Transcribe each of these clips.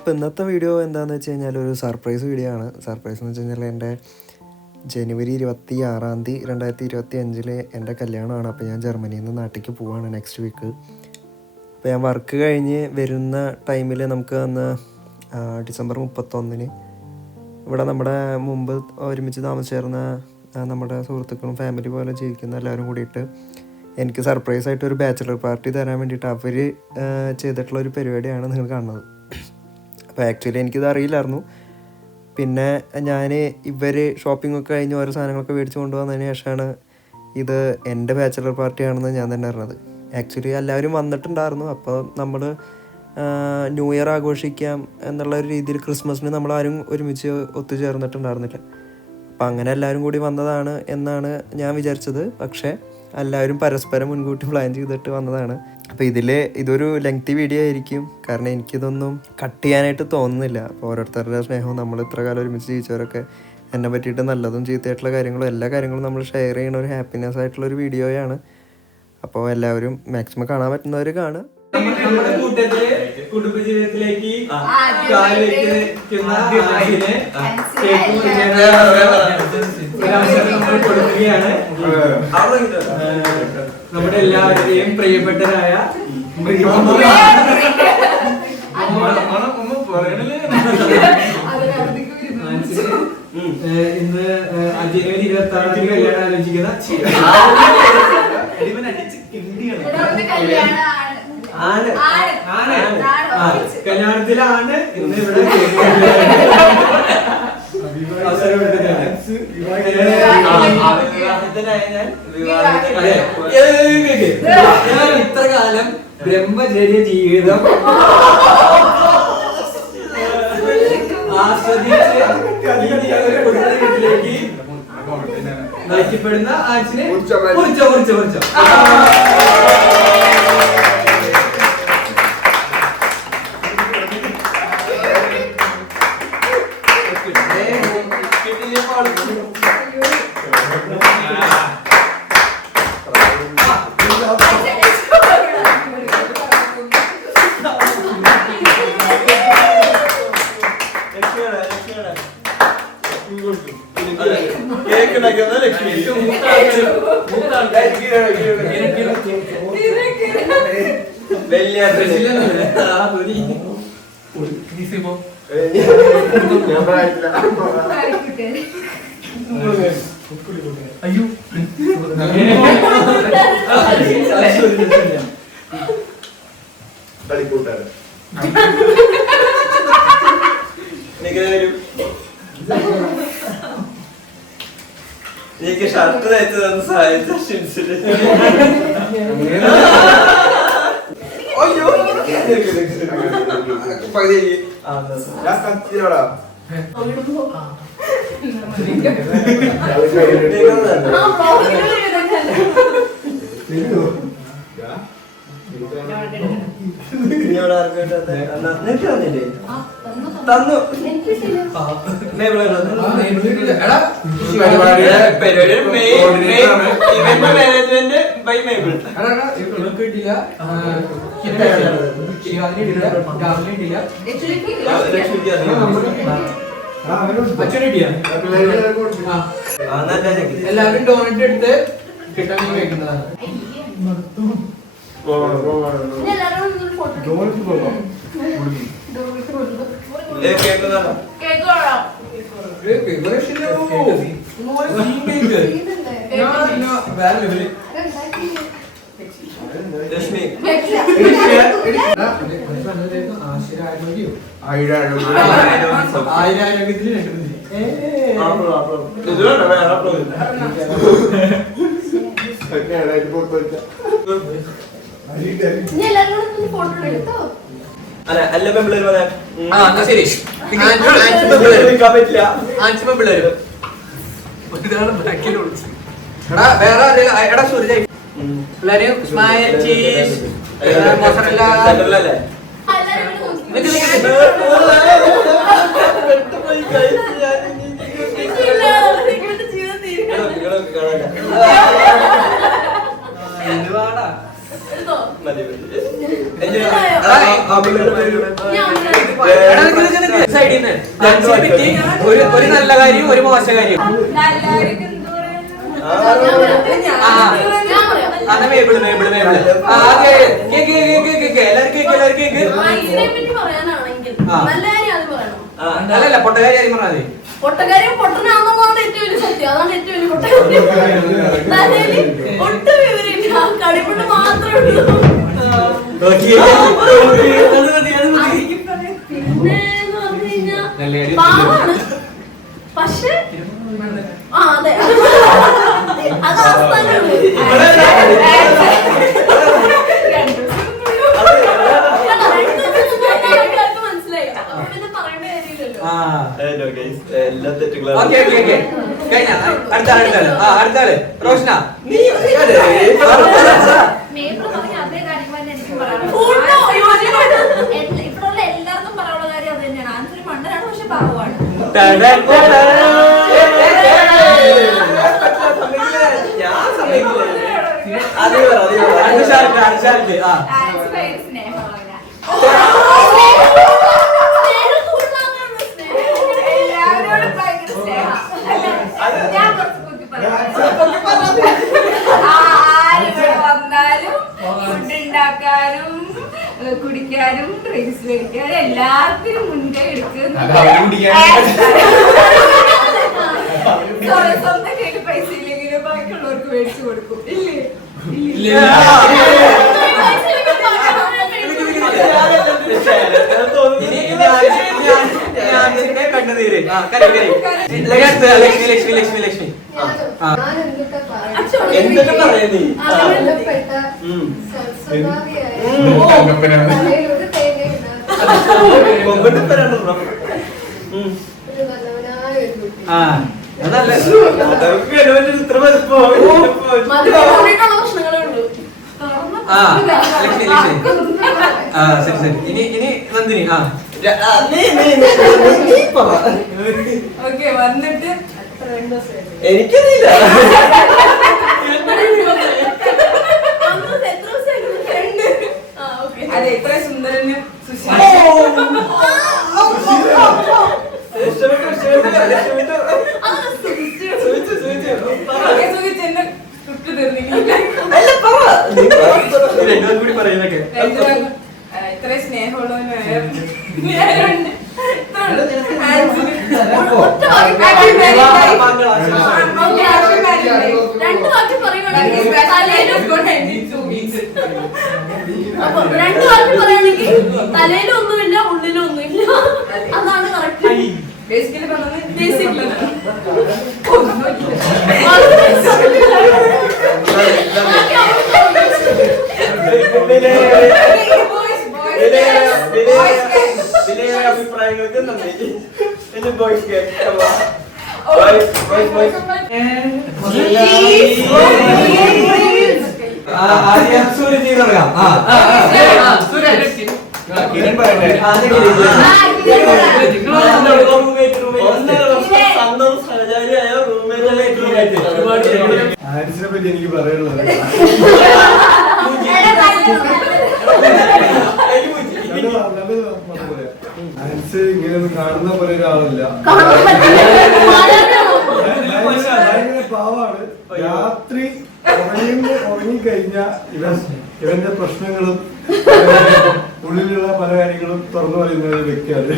അപ്പോൾ ഇന്നത്തെ വീഡിയോ എന്താണെന്ന് വെച്ച് കഴിഞ്ഞാൽ ഒരു സർപ്രൈസ് വീഡിയോ ആണ്. സർപ്രൈസ് എന്ന് വെച്ച് കഴിഞ്ഞാൽ എൻ്റെ ജനുവരി 26 2025 എൻ്റെ കല്യാണമാണ്. അപ്പോൾ ഞാൻ ജർമ്മനിയിൽ നിന്ന് നാട്ടിലേക്ക് പോവുകയാണ് നെക്സ്റ്റ് വീക്ക്. അപ്പോൾ ഞാൻ വർക്ക് കഴിഞ്ഞ് വരുന്ന ടൈമിൽ നമുക്ക് അന്ന് ഡിസംബർ 31 ഇവിടെ നമ്മുടെ മുമ്പ് ഒരുമിച്ച് താമസിച്ചിരുന്ന നമ്മുടെ സുഹൃത്തുക്കളും ഫാമിലി പോലെ ജീവിക്കുന്ന എല്ലാവരും കൂടിയിട്ട് എനിക്ക് സർപ്രൈസായിട്ട് ഒരു ബാച്ചലർ പാർട്ടി തരാൻ വേണ്ടിയിട്ട് അവർ ചെയ്തിട്ടുള്ള ഒരു പരിപാടിയാണ് നിങ്ങൾ കാണുന്നത്. അപ്പോൾ ആക്ച്വലി എനിക്കിത് അറിയില്ലായിരുന്നു. പിന്നെ ഞാൻ ഇവർ ഷോപ്പിംഗ് ഒക്കെ കഴിഞ്ഞ് ഓരോ സാധനങ്ങളൊക്കെ മേടിച്ച് കൊണ്ടുവന്നതിന് ശേഷമാണ് ഇത് എൻ്റെ ബാച്ചലർ പാർട്ടിയാണെന്ന് ഞാൻ തന്നെ അറിഞ്ഞത്. ആക്ച്വലി എല്ലാവരും വന്നിട്ടുണ്ടായിരുന്നു. അപ്പോൾ നമ്മൾ ന്യൂ ഇയർ ആഘോഷിക്കാം എന്നുള്ള ഒരു രീതിയിൽ ക്രിസ്മസിന് നമ്മളാരും ഒരുമിച്ച് ഒത്തുചേർന്നിട്ടുണ്ടായിരുന്നില്ല. അപ്പം അങ്ങനെ എല്ലാവരും കൂടി വന്നതാണ് എന്നാണ് ഞാൻ വിചാരിച്ചത്. പക്ഷേ എല്ലാവരും പരസ്പരം മുൻകൂട്ടി പ്ലാൻ ചെയ്തിട്ട് വന്നതാണ്. അപ്പോൾ ഇതൊരു ലെങ്തി വീഡിയോ ആയിരിക്കും, കാരണം എനിക്കിതൊന്നും കട്ട് ചെയ്യാനായിട്ട് തോന്നുന്നില്ല. അപ്പോൾ ഓരോരുത്തരുടെ സ്നേഹവും നമ്മൾ ഇത്ര കാലം ഒരുമിച്ച് ജീവിച്ചവരൊക്കെ എന്നെ പറ്റിയിട്ട് നല്ലതും ചീത്തയായിട്ടുള്ള കാര്യങ്ങളും എല്ലാ കാര്യങ്ങളും നമ്മൾ ഷെയർ ചെയ്യുന്ന ഒരു ഹാപ്പിനെസ് ആയിട്ടുള്ളൊരു വീഡിയോയാണ്. അപ്പോൾ എല്ലാവരും മാക്സിമം കാണാൻ പറ്റുന്നവർ കാണുക. നമ്മുടെ കൂട്ടത്തില് കുടുംബജീവിതത്തിലേക്ക് കൊടുക്കുകയാണ്. നമ്മുടെ എല്ലാവരുടെയും പ്രിയപ്പെട്ടരായ ഇന്ന് ജനുവരി 26 കല്യാണം ആലോചിക്കുന്ന കല്യാണത്തിലാണ് ഇന്ന് ഇവിടെ ഞാൻ ഇത്ര കാലം ബ്രഹ്മചര്യ ജീവിതം ആസ്വദിച്ച് വീട്ടിലേക്ക് നയിക്കപ്പെടുന്ന ആച്ചിനെ കുറിച്ചോ അയ്യോ കളിക്കൂട്ടാണ് എനിക്ക് ഷർട്ട് തയ്ച്ചു തന്ന സഹായിച്ച തന്നു മാനേജ്മെന്റ് ബൈ മേബിൾ എല്ലാവരും ഡോണറ്റ് എടുത്ത് കിട്ടാൻ വെക്കുന്നതാണ്. അല്ല പെമ്പിള്ളേര് എല്ലാരും സ്മൈൽ ചീസ് മോസറല്ല ഒരു നല്ല കാര്യം ഒരു മോശ കാര്യം. അല്ലല്ല പൊട്ടക്കാരി കാര്യം പറഞ്ഞാൽ പൊട്ടക്കാര്യം പൊട്ടനാണെന്നാണ് ഏറ്റവും വലിയ സത്യം. അതാണ് ഏറ്റവും വലിയ പൊട്ടക്കാര്യം. ഒട്ടും വിവരമില്ല, കളിപ്പുണ്ട് മാത്രമേ ഉള്ളൂ. പിന്നെന്ന് പറഞ്ഞു കഴിഞ്ഞാൽ പാവാണ്, പക്ഷെ അതെ അത് അവസ്ഥാനമാണ്. മനസ്സിലായി, പിന്നെ പറയേണ്ട കാര്യമില്ലല്ലോ. അടുത്താള് റോഷന. മേപ്പിൾ പറഞ്ഞ അതേ കാര്യങ്ങൾ തന്നെ എനിക്ക് പറയാനുള്ളത്. ഇപ്പോഴുള്ള എല്ലാവർക്കും പറയാനുള്ള കാര്യം അത് തന്നെയാണ്. ആൻസർ മണ്ടനാണ്, പക്ഷെ പാവമാണ്. എല്ലാവരോടും ഭയങ്കര സ്നേഹം. ഞാൻ കുറച്ച് കുത്തി പറയാം. ആരിവിടെ വന്നാലും ഫുഡ് ഉണ്ടാക്കാനും കുടിക്കാനും ഡ്രിങ്ക്സ് മേടിക്കാനും എല്ലാത്തിനും മുൻകൈ എടുക്കുന്നുണ്ട്. സ്വന്തം കയ്യിൽ പൈസ ഇല്ലെങ്കിലും ബാക്കിയുള്ളവർക്ക് മേടിച്ചു കൊടുക്കും. ഇല്ലേ? കണ്ണുനീര്. ലക്ഷ്മി ലക്ഷ്മി ലക്ഷ്മി എന്തൊക്കെ പറയുന്നീ? ശരി ശരി. ഇനി നന്ദിനി. വന്നിട്ട് എനിക്കറിയില്ല. അതെ, ഇത്ര സുന്ദരന് കൂടി പറയുന്നൊക്കെ ഇത്ര സ്നേഹമുള്ളവന് രണ്ടു വാക്ക് പറയുവാണെങ്കിൽ തലയിലും ഒന്നുമില്ല, ഉള്ളിലും ഒന്നുമില്ല. അതാണ് കറക്റ്റ്. ബേസിക്കലി പറഞ്ഞത് അഭിപ്രായങ്ങൾക്ക് നന്ദി. ആൻസിനെ പറ്റി എനിക്ക് പറയാനുള്ളത് ആൻസ് ഇങ്ങനെയൊന്നും കാണുന്ന പോലെ ഒരാളല്ല. ഭയങ്കര പാവാണ്. രാത്രി ഉറങ്ങിക്കഴിഞ്ഞാൽ ഇവന്റെ പ്രശ്നങ്ങളും ഉള്ളിലുള്ള പല കാര്യങ്ങളും തുറന്നു പറയുന്ന ഒരു വ്യക്തിയാണ്.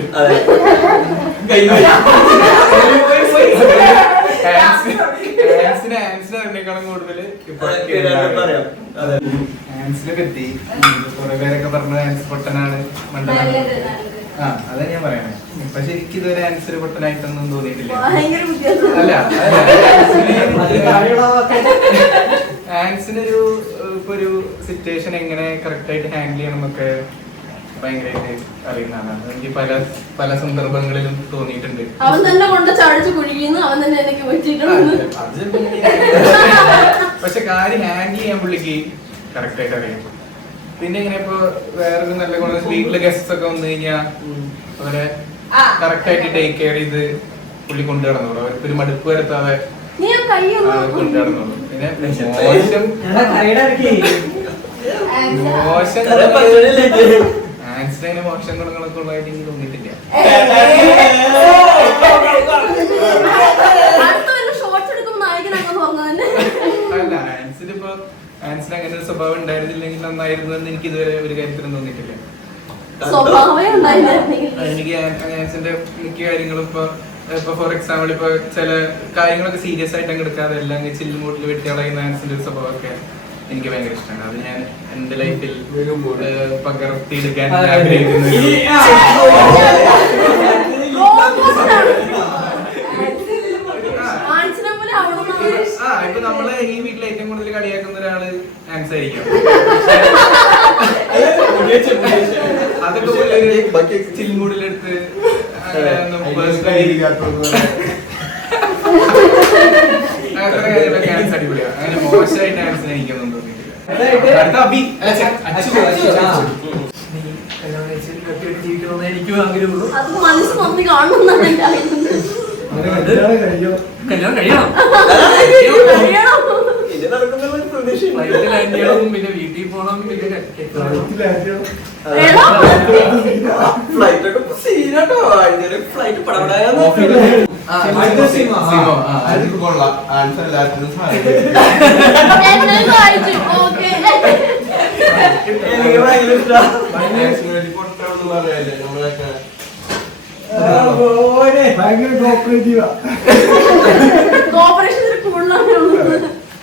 ആൻസിനെക്കാളും കൂടുതൽ ആൻസിനെ പറ്റി കുറെ പേരൊക്കെ പറഞ്ഞത് ആൻസ് പൊട്ടനാണ്, മണ്ടനാണ്. അതാ ഞാൻ പറയണേ. പക്ഷെ എനിക്ക് ഇതുവരെ ആൻസർ പൊട്ടനായിട്ടൊന്നും തോന്നിയിട്ടില്ല. അല്ല, ആൻസിനൊരു ഇപ്പൊ ഒരു സിറ്റുവേഷൻ എങ്ങനെ കറക്റ്റ് ആയിട്ട് ഹാൻഡിൽ ചെയ്യണം എന്നൊക്കെ ഭയങ്കരമായിട്ട് അറിയുന്നതാണ്. എനിക്ക് പല സന്ദർഭങ്ങളിലും തോന്നിയിട്ടുണ്ട്. അവൻ തന്നെ കൊണ്ട് ചാടിച്ച് കുഴിക്കുന്നു, അവൻ തന്നെ എനിക്ക് പറ്റിയിട്ടുണ്ട്. പക്ഷെ കാര്യം ഹാൻഡിൽ ചെയ്യാൻ പുള്ളിക്ക് കറക്റ്റ് ആയിട്ട് അറിയാം. പിന്നെ ഇങ്ങനെ ഇപ്പൊ വേറൊരു നല്ല ഗുണം, വീട്ടിലെ ഗസ്റ്റ്സ് ഒക്കെ വന്നു കഴിഞ്ഞാൽ അവരെ കറക്റ്റ് ആയിട്ട് ടേക്ക് കെയർ ചെയ്ത് പുള്ളി കൊണ്ടു നടന്നോളൂ. അവർക്ക് ഒരു മടുപ്പ് വരുത്താതെ കൊണ്ടു നടന്നോളൂ. പിന്നെ മോശം ആൻസിന് അങ്ങനെ മോശം ഗുണങ്ങളൊക്കെ ഉള്ളതായിട്ട് എനിക്ക് തോന്നിയിട്ടില്ല. ഷോർട്സ് എടുക്കുമ്പോൾ നായകനാണെന്ന് പറഞ്ഞതന്നെ. അല്ല, ആൻസിന് അങ്ങനെ ഒരു സ്വഭാവം ഉണ്ടായിരുന്നില്ലെങ്കിൽ നന്നായിരുന്നു എന്ന് എനിക്ക് ഇതുവരെ ഒരു കാര്യത്തിലും തോന്നിയിട്ടില്ല. സ്വഭാവമേ ഉണ്ടായിരുന്നെങ്കിൽ എനിക്ക് ആൻസിന്റെ മിക്ക കാര്യങ്ങളും ഇപ്പൊ ഫോർ എക്സാമ്പിൾ ഇപ്പൊ ചില കാര്യങ്ങളൊക്കെ സീരിയസ് ആയിട്ട് അങ്ങ് എടുക്കാതെ എല്ലാം ചില്ല് മൂട്ടിൽ വെട്ടി കളയുന്ന ആൻസിന്റെ ഒരു സ്വഭാവമൊക്കെ എനിക്ക് ഭയങ്കര ഇഷ്ടമാണ്. അത് ഞാൻ എന്റെ ലൈഫിൽ പകർത്തിയെടുക്കാൻ ആഗ്രഹിക്കുന്നു. ഇപ്പൊ നമ്മള് ഈ വീട്ടിൽ ഏറ്റവും കൂടുതൽ കളിയാക്കുന്ന ഒരാള് ആൻസ് ആയിരിക്കും. അതൊക്കെ ചിൽമൂടിലെടുത്ത് അങ്ങനെ കാര്യങ്ങളൊക്കെ ആൻസ് അടിപൊളിയാണ്. അങ്ങനെ മോശമായിട്ട് ആൻസിനെ എനിക്കൊന്നും തോന്നിയിട്ടില്ല. അടുത്ത അബി. എനിക്കും ആഗ്രഹമുള്ളൂ. അത് മനസ്സ് നന്ദി കാണുമെന്നാണ് എന്റെ അറിയുന്നത്. കല്യാണം കഴിയണം. കഴിയണം. പിന്നെ വീട്ടിൽ പോണം. പിന്നെ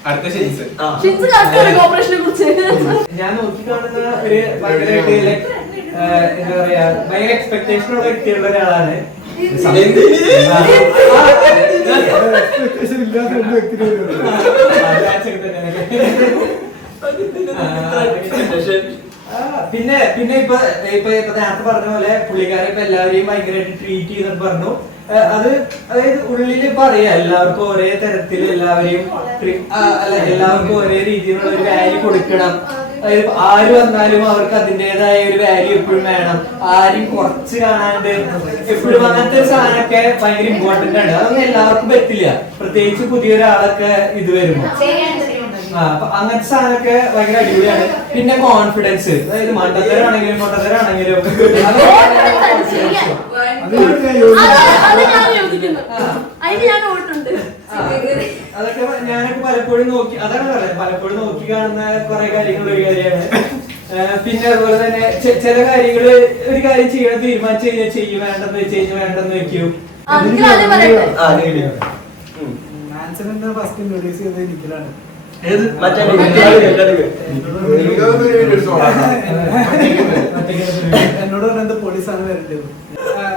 അടുത്ത ഷിൻസ്. കോപ്പറേഷനെ കുറിച്ച് ഞാൻ നോക്കിക്കാണുന്ന ഒരു ഭയങ്കരമായിട്ട് എന്താ പറയാ ഭയങ്കര എക്സ്പെക്ടേഷൻ ഉള്ള വ്യക്തിയുള്ള ഒരാളാണ്. പിന്നെ പിന്നെ ഇപ്പൊ നേരത്തെ പറഞ്ഞ പോലെ പുള്ളിക്കാരെ ഇപ്പൊ എല്ലാവരെയും ഭയങ്കരമായിട്ട് ട്രീറ്റ് ചെയ്തെന്ന് പറഞ്ഞു. അതായത് ഉള്ളിൽ ഇപ്പൊ അറിയാം എല്ലാവർക്കും ഒരേ തരത്തിൽ എല്ലാവരെയും എല്ലാവർക്കും ഒരേ രീതിയിലുള്ള ഒരു വാല്യൂ കൊടുക്കണം. അതായത് ആര് വന്നാലും അവർക്ക് അതിൻ്റെതായ ഒരു വാല്യൂ എപ്പോഴും വേണം. ആരും കുറച്ച് കാണാണ്ട് എപ്പോഴും അങ്ങനത്തെ ഒരു സാധനമൊക്കെ ഭയങ്കര ഇമ്പോർട്ടന്റ് ആണ്. അതൊന്നും എല്ലാവർക്കും പറ്റില്ല, പ്രത്യേകിച്ച് പുതിയൊരാളൊക്കെ ഇത് വരുമ്പോ. അപ്പൊ അങ്ങനത്തെ സാധനമൊക്കെ ഭയങ്കര അടിപൊളിയാണ്. പിന്നെ കോൺഫിഡൻസ്, അതായത് മണ്ടത്തരാണെങ്കിലും അതൊക്കെ ഞാനൊക്കെ പലപ്പോഴും നോക്കി, അതാണ് പറയുന്നത്, പലപ്പോഴും നോക്കി കാണുന്ന കുറെ കാര്യങ്ങൾ ഒരു കാര്യമാണ്. പിന്നെ അതുപോലെ തന്നെ ചില കാര്യങ്ങള് ഒരു കാര്യം ചെയ്യണം തീരുമാനിച്ചു കഴിഞ്ഞാൽ ചെയ്യും, വേണ്ടെന്ന് വെച്ച് കഴിഞ്ഞാൽ വേണ്ടെന്ന് വെക്കും. ഫസ്റ്റ് ഇൻട്രൊഡ്യൂസ് ചെയ്തത് എനിക്കലാണ്. എന്നോട് പറഞ്ഞത് പോലീസാണ് വരേണ്ടത്.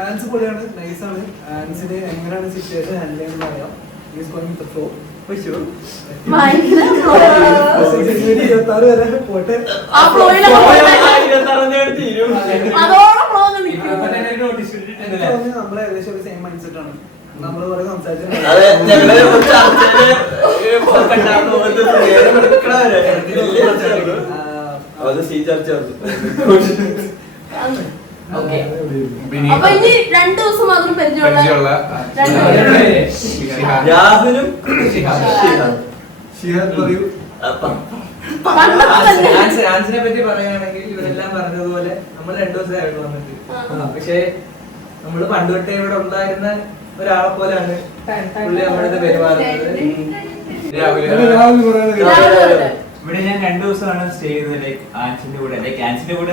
ആൻസ് പൊളിയാണ്, നൈസാണ്. ആൻസിന് എങ്ങനെയാണ് സിറ്റുവേഷൻ ഹാൻഡിൽ ചെയ്യുന്നത് അറിയാം. Is going to flow. ഇരുപത്താറ് വരെ പോട്ടെ. നമ്മള് ഏകദേശം ഒരു സെയിം മൈൻഡ് സെറ്റ് ആണ്. നമ്മള് കുറെ സംസാരിച്ചിട്ടുണ്ട്. അപ്പൊ ഇനി 2 ദിവസം മാത്രം പരിചയമുള്ള രാഹുലും ആൻസിനെ പറ്റി പറയുകയാണെങ്കിൽ ഇവരെല്ലാം പറഞ്ഞതുപോലെ നമ്മൾ 2 ദിവസമായിട്ട് വന്നിട്ട്, പക്ഷെ നമ്മള് പണ്ട് തൊട്ടേ ഇവിടെ ഉണ്ടായിരുന്ന ഒരാളെ പോലെയാണ് പുള്ളി നമ്മുടെ പെരുമാറുന്നത്. ഇവിടെ ഞാൻ 2 ദിവസമാണ് സ്റ്റേ ചെയ്തത്. ലൈക്ക് ആൻസിന്റെ കൂടെ, ലൈക്ക് ആൻസിന്റെ കൂടെ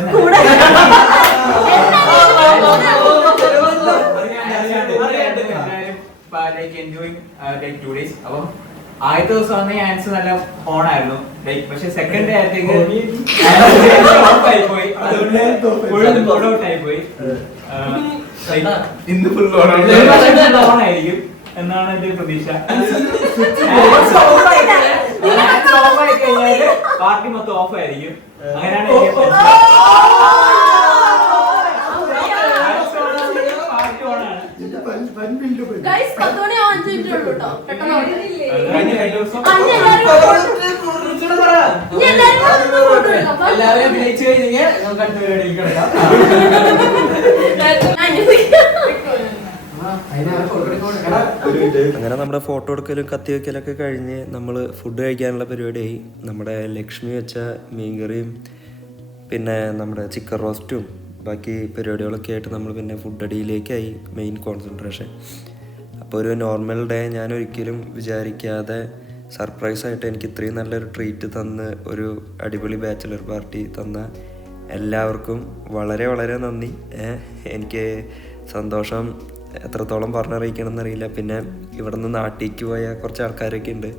എൻജോയിങ് ലൈക്ക് 2 days. അപ്പം ആദ്യത്തെ ദിവസം വന്ന ആൻസ് നല്ല ഓണായിരുന്നു, ലൈക്ക് പക്ഷെ സെക്കൻഡ് ഡേ ആയത്തേക്ക് ആയിപ്പോയി, ഔട്ടായിപ്പോയി. ഇന്ന് ഫുൾ ഓണായിരിക്കും എന്നാണ് എന്റെ പ്രതീക്ഷ. കഴിഞ്ഞാല് പാർട്ടി മൊത്തം ഓഫ് ആയിരിക്കും. അങ്ങനെയാണ് പാർട്ടി ഓണാണ്. ഗൈസ് 10 മണിയാവാൻ 5 മിനിറ്റ് ഉള്ളൂ കേട്ടോ. പെട്ടെന്ന് എല്ലാവരും അഭിനയിച്ചു കഴിഞ്ഞാൽ നമുക്ക് അടുത്ത പരിപാടിയിൽ കിടക്കാം. അങ്ങനെ നമ്മുടെ ഫോട്ടോ എടുക്കലും കത്തി വെക്കലൊക്കെ കഴിഞ്ഞ് നമ്മൾ ഫുഡ് കഴിക്കാനുള്ള പരിപാടിയായി. നമ്മുടെ ലക്ഷ്മി വെച്ച മീൻകറിയും പിന്നെ നമ്മുടെ ചിക്കൻ റോസ്റ്റും ബാക്കി പരിപാടികളൊക്കെ ആയിട്ട് നമ്മൾ പിന്നെ ഫുഡ് അടിയിലേക്കായി മെയിൻ കോൺസെൻട്രേഷൻ. അപ്പോൾ ഒരു നോർമൽ ഡേ ഞാൻ ഒരിക്കലും വിചാരിക്കാതെ സർപ്രൈസായിട്ട് എനിക്ക് ഇത്രയും നല്ലൊരു ട്രീറ്റ് തന്ന് ഒരു അടിപൊളി ബാച്ചിലർ പാർട്ടി തന്ന എല്ലാവർക്കും വളരെ വളരെ നന്ദി. എനിക്ക് സന്തോഷം എത്രത്തോളം പറഞ്ഞറിയിക്കണം എന്നറിയില്ല. പിന്നെ ഇവിടെ നിന്ന് നാട്ടിലേക്ക് പോയ കുറച്ച് ആൾക്കാരൊക്കെ ഉണ്ട്,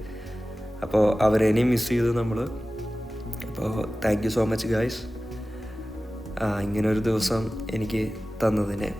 അപ്പോൾ അവരേനെയും മിസ് ചെയ്തു നമ്മൾ. അപ്പോൾ thank you so much guys ഇങ്ങനൊരു ദിവസം എനിക്ക് തന്നതിന്.